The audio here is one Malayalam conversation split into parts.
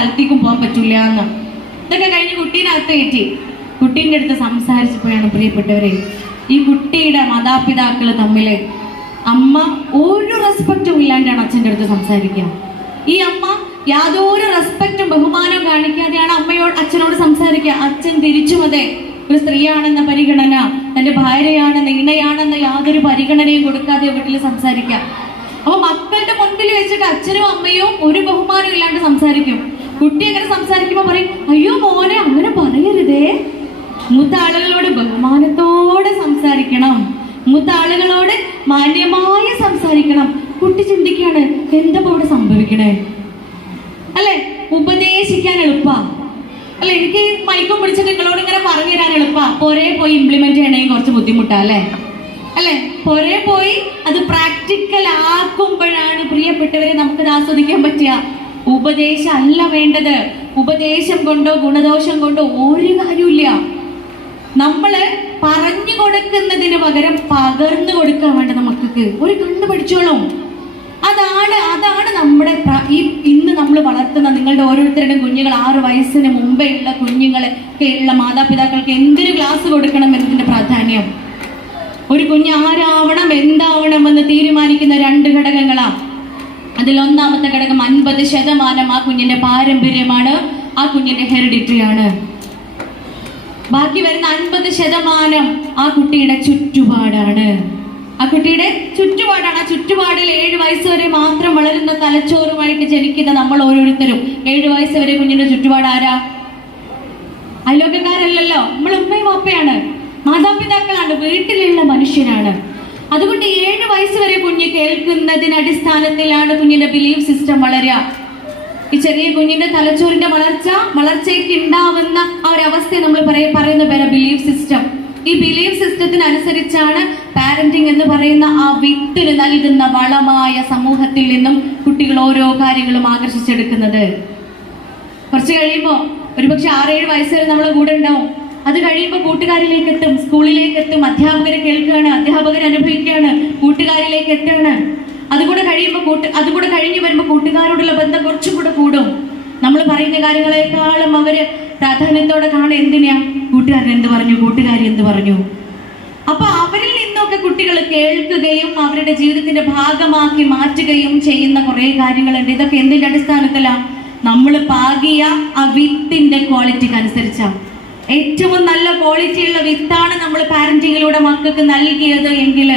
സ്ഥലത്തേക്കും പോകാൻ പറ്റില്ല എന്ന്. ഇതൊക്കെ കഴിഞ്ഞ് കുട്ടീനകത്ത് കയറ്റി കുട്ടീൻ്റെ അടുത്ത് സംസാരിച്ചപ്പോഴാണ് പ്രിയപ്പെട്ടവരെ, ഈ കുട്ടിയുടെ മാതാപിതാക്കൾ തമ്മിൽ അമ്മ ഒരു റെസ്പെക്റ്റും ഇല്ലാണ്ടാണ് അച്ഛൻ്റെ അടുത്ത് സംസാരിക്കുക. ഈ അമ്മ യാതൊരു റെസ്പെക്റ്റും ബഹുമാനവും കാണിക്കാതെയാണ് അച്ഛനോട് സംസാരിക്കുക. അച്ഛൻ തിരിച്ചും അതെ, ഒരു സ്ത്രീയാണെന്ന പരിഗണന, തന്റെ ഭാര്യയാണെന്ന ഇണയാണെന്ന യാതൊരു പരിഗണനയും കൊടുക്കാതെ വീട്ടിൽ സംസാരിക്കാം. അപ്പൊ മക്കളുടെ മുൻപിൽ വെച്ചിട്ട് അച്ഛനും അമ്മയും ഒരു ബഹുമാനം ഇല്ലാണ്ട് സംസാരിക്കും. കുട്ടി അങ്ങനെ സംസാരിക്കുമ്പോ പറയും, അയ്യോ മോനെ അങ്ങനെ പറയരുതേ, മൂത്ത ആളുകളോട് ബഹുമാനത്തോടെ സംസാരിക്കണം, മൂത്ത ആളുകളോട് മാന്യമായി സംസാരിക്കണം. കുട്ടി ചിന്തിക്കാണ്, എന്താ ഇവിടെ സംഭവിക്കണേ അല്ലെ? ഉപദേശിക്കാൻ എളുപ്പാ അല്ലെ? എനിക്ക് മൈക്കും പിടിച്ച് നിങ്ങളോട് ഇങ്ങനെ പറഞ്ഞു തരാൻ എളുപ്പാ, പൊരേ പോയി ഇംപ്ലിമെന്റ് ചെയ്യണമെങ്കിൽ കുറച്ച് ബുദ്ധിമുട്ടാ അല്ലെ? പൊരേ പോയി അത് പ്രാക്ടിക്കൽ ആക്കുമ്പോഴാണ് പ്രിയപ്പെട്ടവരെ നമുക്കത് ആസ്വദിക്കാൻ പറ്റുക. ഉപദേശം അല്ല വേണ്ടത്. ഉപദേശം കൊണ്ടോ ഗുണദോഷം കൊണ്ടോ ഒരു കാര്യമില്ല. നമ്മള് പറഞ്ഞു കൊടുക്കുന്നതിന് പകരം പകർന്നു കൊടുക്കാൻ വേണ്ട മക്കൾക്ക്. ഒരു കണ്ണു പഠിച്ചോളും. അതാണ് നമ്മുടെ ഇന്ന് നമ്മൾ വളർത്തുന്ന നിങ്ങളുടെ ഓരോരുത്തരുടെയും കുഞ്ഞുങ്ങൾ. 6 വയസ്സിന് മുമ്പേ ഉള്ള കുഞ്ഞുങ്ങളൊക്കെ ഉള്ള മാതാപിതാക്കൾക്ക് എന്തൊരു ക്ലാസ് കൊടുക്കണം എന്നതിന്റെ പ്രാധാന്യം. ഒരു കുഞ്ഞ് ആരാവണം എന്താവണം എന്ന് തീരുമാനിക്കുന്ന 2 ഘടകങ്ങളാണ്. അതിൽ ഒന്നാമത്തെ ഘടകം 50% ആ കുഞ്ഞിന്റെ പാരമ്പര്യമാണ്, ആ കുഞ്ഞിന്റെ ഹെറിഡിറ്ററി ആണ്. ബാക്കി വരുന്ന 50% ആ കുട്ടിയുടെ ചുറ്റുപാടാണ്. ആ ചുറ്റുപാടിൽ 7 വയസ്സ് വരെ മാത്രം വളരുന്ന തലച്ചോറുമായിട്ട് ജനിക്കുന്ന നമ്മൾ ഓരോരുത്തരും 7 വയസ്സ് വരെ കുഞ്ഞിന്റെ ചുറ്റുപാട് ആരാ? അയലോക്കക്കാരല്ലല്ലോ, നമ്മൾ ഉമ്മയും വാപ്പയാണ്, മാതാപിതാക്കളാണ്, വീട്ടിലുള്ള മനുഷ്യരാണ്. അതുകൊണ്ട് 7 വയസ്സ് വരെ കുഞ്ഞ് കേൾക്കുന്നതിന് അടിസ്ഥാനത്തിലാണ് കുഞ്ഞിന്റെ ബിലീഫ് സിസ്റ്റം വളരുക. ഈ ചെറിയ കുഞ്ഞിന്റെ തലച്ചോറിന്റെ വളർച്ചയ്ക്ക് ഉണ്ടാവുന്ന ആ ഒരു അവസ്ഥയെ നമ്മൾ പറയുന്ന പേരാ ബിലീഫ് സിസ്റ്റം. ഈ ബിലീഫ് സിസ്റ്റത്തിനനുസരിച്ചാണ് പാരന്റിങ് എന്ന് പറയുന്ന ആ വിത്തിന് നൽകുന്ന വളമായ സമൂഹത്തിൽ നിന്നും കുട്ടികൾ ഓരോ കാര്യങ്ങളും ആകർഷിച്ചെടുക്കുന്നത്. കുറച്ച് കഴിയുമ്പോൾ ഒരുപക്ഷെ 6-7 വയസ്സ് വരെ നമ്മളെ കൂടെ ഉണ്ടാവും. അത് കഴിയുമ്പോൾ കൂട്ടുകാരിലേക്ക് എത്തും, സ്കൂളിലേക്ക് എത്തും, അധ്യാപകരെ കേൾക്കുകയാണ്, അധ്യാപകരെ അനുഭവിക്കുകയാണ്, കൂട്ടുകാരിലേക്ക് എത്തുകയാണ്. അതുകൂടെ കഴിഞ്ഞ് വരുമ്പോൾ കൂട്ടുകാരോടുള്ള ബന്ധം കുറച്ചും കൂടെ കൂടും. നമ്മൾ പറയുന്ന കാര്യങ്ങളെക്കാളും അവര് പ്രാധാന്യത്തോടെ കാണുക എന്തിനാ? കൂട്ടുകാരൻ എന്ത് പറഞ്ഞു, കൂട്ടുകാരി എന്ത് പറഞ്ഞു. അപ്പൊ അവരിൽ നിന്നൊക്കെ കുട്ടികൾ കേൾക്കുകയും അവരുടെ ജീവിതത്തിന്റെ ഭാഗമാക്കി മാറ്റുകയും ചെയ്യുന്ന കുറെ കാര്യങ്ങളുണ്ട്. ഇതൊക്കെ എന്തിന്റെ അടിസ്ഥാനത്തിലാണ്? നമ്മൾ പാകിയ ആ വിത്തിന്റെ ക്വാളിറ്റിക്ക് അനുസരിച്ചാണ്. ഏറ്റവും നല്ല ക്വാളിറ്റിയുള്ള വിത്താണ് നമ്മൾ പാരന്റിങ്ങിലൂടെ മക്കൾക്ക് നൽകിയത് എങ്കിൽ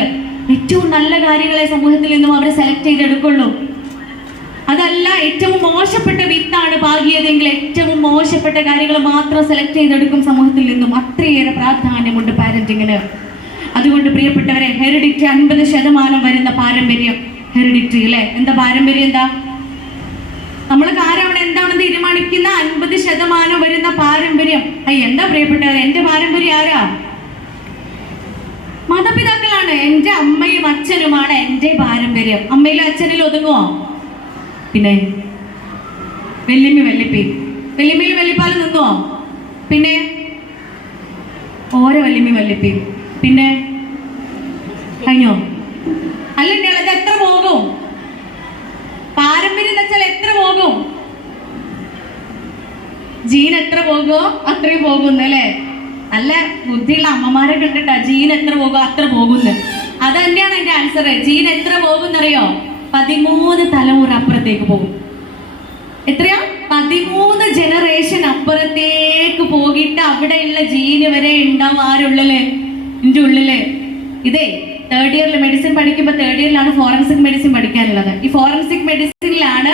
ഏറ്റവും നല്ല കാര്യങ്ങളെ സമൂഹത്തിൽ നിന്നും അവർ സെലക്ട് ചെയ്തെടുക്കുള്ളൂ. അതല്ല, ഏറ്റവും മോശപ്പെട്ട വിത്താണ് പാകിയതെങ്കിൽ ഏറ്റവും മോശപ്പെട്ട കാര്യങ്ങൾ മാത്രം സെലക്ട് ചെയ്തെടുക്കും സമൂഹത്തിൽ നിന്നും. അത്രയേറെ പ്രാധാന്യമുണ്ട് പാരന്റിങ്ങിന്. അതുകൊണ്ട് പ്രിയപ്പെട്ടവരെ, ഹെറിഡിറ്ററി 50% വരുന്ന പാരമ്പര്യം ഹെറിഡിറ്ററി അല്ലെ? എന്താ പാരമ്പര്യം? എന്താ നമ്മളൊക്കെ ആരാവണം എന്താണെന്ന് തീരുമാനിക്കുന്ന 50% വരുന്ന പാരമ്പര്യം. എന്താ പ്രിയപ്പെട്ടവരെ, എന്റെ പാരമ്പര്യം ആരാ? മാതാപിതാക്കളാണ്. എന്റെ അമ്മയും അച്ഛനുമാണ് എന്റെ പാരമ്പര്യം. അമ്മയിലും അച്ഛനിലും ഒതുങ്ങുമോ? പിന്നെ വെല്ലിമ്മയും വെല്ലിപ്പാലും നിന്നുവോ? പിന്നെ ഓരോ വല്യമ്മയും വല്ലിപ്പയും പിന്നെ കഴിഞ്ഞോ? അല്ലെങ്കിൽ അത് എത്ര പോകും? പാരമ്പര്യം എന്ന് വെച്ചാൽ എത്ര പോകും? ജീൻ എത്ര പോകുമോ അത്രയും പോകുന്നു അല്ലേ? നല്ല ബുദ്ധിയുള്ള അമ്മമാരെ കണ്ടിട്ടാ ജീൻ എത്ര പോകുമോ അത്ര പോകുന്നു. അത് തന്നെയാണ് എന്റെ ആൻസർ. ജീൻ എത്ര പോകുന്നറിയോ? 13 തലമുറ അപ്പുറത്തേക്ക് പോകും. എത്രയാ? 13 ജനറേഷൻ അപ്പുറത്തേക്ക് പോയിട്ട് അവിടെയുള്ള ജീന് വരെ ഉണ്ടാവും. ആരുള്ളില്? എന്റെ ഉള്ളില്. ഇതേ 3rd ഇയറിൽ മെഡിസിൻ പഠിക്കുമ്പോൾ 3rd ഇയറിലാണ് ഫോറൻസിക് മെഡിസിൻ പഠിക്കാനുള്ളത്. ഈ ഫോറൻസിക് മെഡിസിനിലാണ്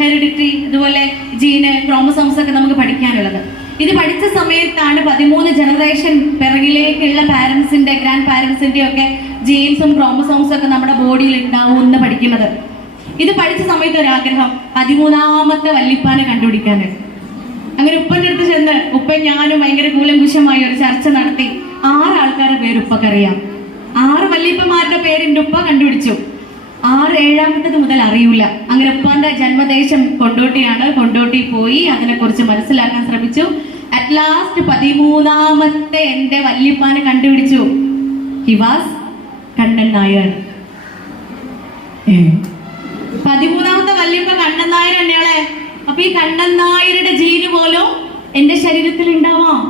ഹെറിഡിറ്ററി, അതുപോലെ ജീന്, ക്രോമസോംസ് ഒക്കെ നമുക്ക് പഠിക്കാനുള്ളത്. ഇത് പഠിച്ച സമയത്താണ് 13 ജനറേഷൻ പിറകിലേക്കുള്ള പാരന്റ്സിന്റെ, ഗ്രാൻഡ് പാരന്റ്സിന്റെ ഒക്കെ ജീൻസും ക്രോമസോംസും ഒക്കെ നമ്മുടെ ബോഡിയിൽ ഉണ്ടാവും എന്ന് പഠിക്കുന്നത്. ഇത് പഠിച്ച സമയത്ത് ഒരാഗ്രഹം 13ാമത്തെ വല്ലിപ്പാനെ കണ്ടുപിടിക്കാനാണ്. അങ്ങനെ ഉപ്പന്റെ അടുത്ത് ചെന്ന് ഉപ്പ ഞാനും ഭയങ്കര കൂലങ്കുശമായി ഒരു ചർച്ച നടത്തി. 6 ആൾക്കാരുടെ പേര് ഉപ്പക്കറിയാം. 6 വല്ലിപ്പമാരുടെ പേര് എൻ്റെ ഉപ്പ കണ്ടുപിടിച്ചു. 7ാമത്തത് മുതൽ അറിയൂല. അങ്ങനെ ഉപ്പാന്റെ ജന്മദേശം കൊണ്ടോട്ടിയാണ്. കൊണ്ടോട്ടി പോയി അതിനെക്കുറിച്ച് മനസ്സിലാക്കാൻ ശ്രമിച്ചു. അറ്റ് ലാസ്റ്റ് 13ാമത്തെ എന്റെ വല്യപ്പാനെ കണ്ടുപിടിച്ചു. He was Kannan Nair. 13ാമത്തെ വല്യപ്പ കണ്ണൻ നായർ തന്നെയാളെ. അപ്പൊ ഈ കണ്ണൻ നായരുടെ ജീന് പോലും എന്റെ ശരീരത്തിൽ ഉണ്ടാവാം.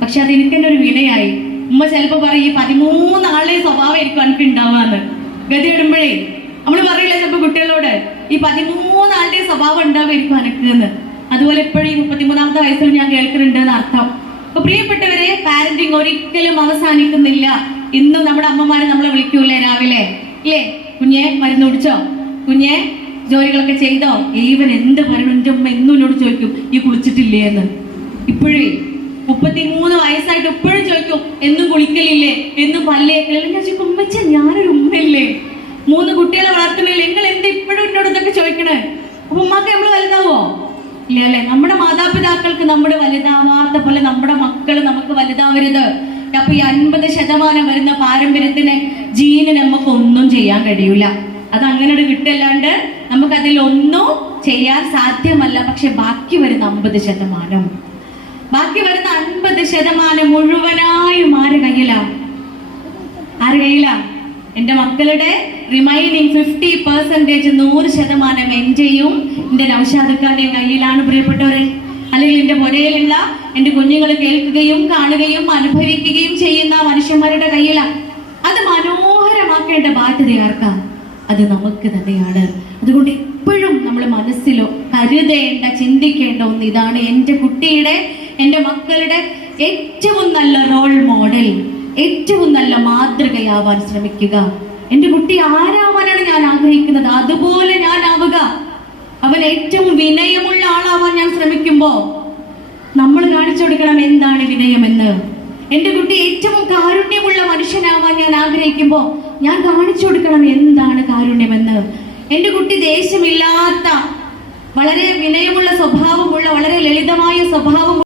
പക്ഷെ അത് എനിക്ക് തന്നെ ഒരു വിനയായി. ഉമ്മ ചിലപ്പോ പറയും ഈ 13 ആളുടെ സ്വഭാവമായിരിക്കും എനിക്ക് ഉണ്ടാവാന്ന്. ഗതിയിടുമ്പോഴേ നമ്മള് പറയില്ല ചിലപ്പോ കുട്ടികളോട് ഈ 13 ആളുടെ സ്വഭാവം ഉണ്ടാവുമായിരിക്കും എനിക്ക് എന്ന്. അതുപോലെ എപ്പോഴും 33ാമത്തെ വയസ്സിൽ ഞാൻ കേൾക്കുന്നുണ്ട് എന്ന് അർത്ഥം. അപ്പൊ പ്രിയപ്പെട്ടവരെ, പാരന്റിങ് ഒരിക്കലും അവസാനിക്കുന്നില്ല. ഇന്നും നമ്മുടെ അമ്മമാര് നമ്മളെ വിളിക്കൂലേ രാവിലെ, ഇല്ലേ? കുഞ്ഞെ മരുന്ന് കുടിച്ചോ, കുഞ്ഞെ ജോലികളൊക്കെ ചെയ്തോ? ഈവൻ എന്ത് പറയണം, എന്റെ ഉമ്മ എന്നും എന്നോട് ചോദിക്കും ഈ കുളിച്ചിട്ടില്ലേ എന്ന്. ഇപ്പോഴേ 33 വയസ്സായിട്ട് ഇപ്പോഴും ചോദിക്കും എന്നും കുളിക്കലില്ലേ, എന്നും പല്ലേക്കലില്ലേ. ഞാൻ ചോദിക്കും ഉമ്മച്ച ഞാനൊരു ഉമ്മയില്ലേ, 3 കുട്ടികളെ വളർത്തുന്നില്ലേ, നിങ്ങൾ എന്താ ഇപ്പോഴും എന്നോട് ഇതൊക്കെ ചോദിക്കണേ? അപ്പൊ ഉമ്മക്ക് നമ്മള് വലുതാവോ? ഇല്ല അല്ലെ? നമ്മുടെ മാതാപിതാക്കൾക്ക് നമ്മുടെ വലുതാവാത്ത പോലെ നമ്മുടെ മക്കള് നമുക്ക് വലുതാവരുത്. അപ്പൊ ഈ 50% വരുന്ന പാരമ്പര്യത്തിന് ജീന് നമുക്ക് ഒന്നും ചെയ്യാൻ കഴിയൂല. അത് അങ്ങനെ ഒരു കിട്ടല്ലാണ്ട് നമുക്ക് അതിലൊന്നും ചെയ്യാൻ സാധ്യമല്ല. പക്ഷെ ബാക്കി വരുന്ന 50%, ബാക്കി വരുന്ന 50% മുഴുവനായും ആര് കയ്യിലാ? എന്റെ മക്കളുടെ റിമൈനിങ് 50% 100% എന്റെയും എന്റെ നൗഷാദുക്കാന്റെയും കയ്യിലാണ് പ്രിയപ്പെട്ടവരെ. അല്ലെങ്കിൽ എന്റെ പുരയിലുള്ള എന്റെ കുഞ്ഞുങ്ങൾ കേൾക്കുകയും കാണുകയും അനുഭവിക്കുകയും ചെയ്യുന്ന മനുഷ്യന്മാരുടെ കയ്യിലാണ്. അത് മനോഹരമാക്കേണ്ട ബാധ്യത ആർക്കാ? അത് നമുക്ക് തന്നെയാണ്. അതുകൊണ്ട് എപ്പോഴും നമ്മൾ മനസ്സിലോ കരുതേണ്ട, ചിന്തിക്കേണ്ട ഒന്ന് ഇതാണ്: എന്റെ കുട്ടിയുടെ, എന്റെ മക്കളുടെ ഏറ്റവും നല്ല റോൾ മോഡൽ, ഏറ്റവും നല്ല മാതൃകയാവാൻ ശ്രമിക്കുക. എന്റെ കുട്ടി ആരാവാനാണ് ഞാൻ ആഗ്രഹിക്കുന്നത് അതുപോലെ ഞാൻ ആവുക. അവൻ ഏറ്റവും വിനയമുള്ള ആളാവാൻ ഞാൻ ശ്രമിക്കുമ്പോ നമ്മൾ കാണിച്ചു കൊടുക്കണം എന്താണ് വിനയമെന്ന്. എന്റെ കുട്ടി ഏറ്റവും കാരുണ്യമുള്ള മനുഷ്യനാവാൻ ഞാൻ ആഗ്രഹിക്കുമ്പോ ഞാൻ കാണിച്ചു കൊടുക്കണം എന്താണ് കാരുണ്യമെന്ന്. എന്റെ കുട്ടി ദേഷ്യമില്ലാത്ത, വളരെ വിനയമുള്ള സ്വഭാവമുള്ള, വളരെ ലളിതമായ സ്വഭാവം